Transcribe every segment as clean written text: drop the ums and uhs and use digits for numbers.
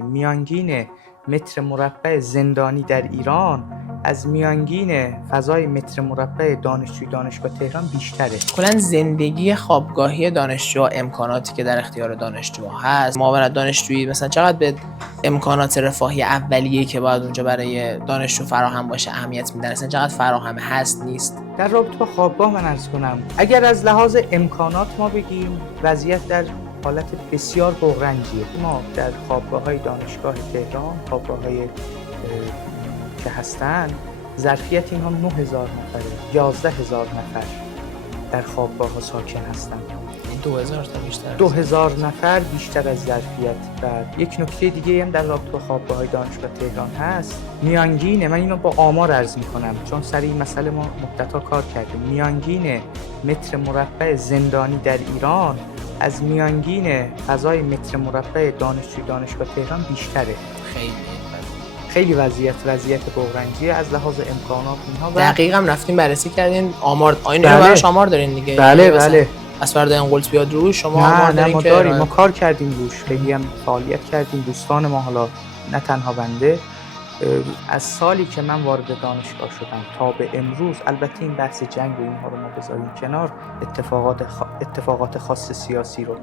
کردیم. میانگین متر مربع زندانی در ایران از میانگین فضای متر مربع دانشجوی دانشگاه تهران بیشتره. کلا زندگی خوابگاهی دانشجو، امکاناتی که در اختیار دانشجوها هست، معاونت دانشجویی مثلا چقدر به امکانات رفاهی اولیه‌ای که باید اونجا برای دانشجو فراهم باشه اهمیت میدن، مثلا چقدر فراهم هست نیست؟ در رابطه با خوابگاه من عرض کنم اگر از لحاظ امکانات ما بگیم وضعیت در حالت بسیار بغرنجیه. ما در خوابگاه‌های دانشگاه تهران، خوابگاه‌های که هستن، ظرفیت اینها 9000 نفره، 11000 نفر در خوابگاه‌ها ساکن هستند. این 2000 تا بیشتر، 2000 نفر بیشتر از ظرفیت. و یک نکته دیگه هم در رابطه با خوابگاه‌های دانشگاه تهران هست، میانگین، من اینو با آمار عرض می‌کنم چون سر این مسئله ما مدت‌ها کار کردیم، میانگین متر مربع زندانی در ایران از میانگین فضای متر مربع دانشجوی دانشگاه تهران بیشتره. خیلی وضعیت بغرنجیه از لحاظ امکانات اینها. دقیقاً رفتیم بررسی کردین آمار، آینه بله. براش آمار دارین دیگه؟ بله. از فردا انقلت بیاد روش شما آمار دارین؟ ما داریم، ما کار کردیم روش، خیلی هم فعالیت کردیم، دوستان ما، حالا نه تنها بنده. از سالی که من وارد دانشگاه شدم تا به امروز، البته این بحث جنگ و اینها رو ما بذاریم کنار، اتفاقات خاص سیاسی رو،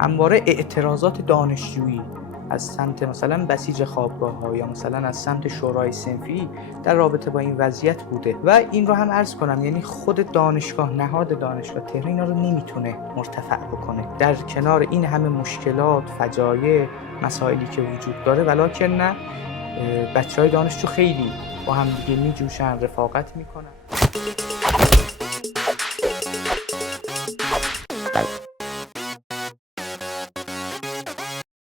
همواره اعتراضات دانشجویی از سمت مثلا بسیج خوابگاه‌ها یا مثلا از سمت شورای صنفی در رابطه با این وضعیت بوده. و این رو هم عرض کنم، یعنی خود دانشگاه، نهاد دانشگاه تهران اینا رو نمیتونه مرتفع بکنه در کنار این همه مشکلات، فجایع، مسائلی که وجود داره. ولکن نه، بچه‌های دانشجو خیلی با هم دیگه میجوشن، رفاقت میکنن.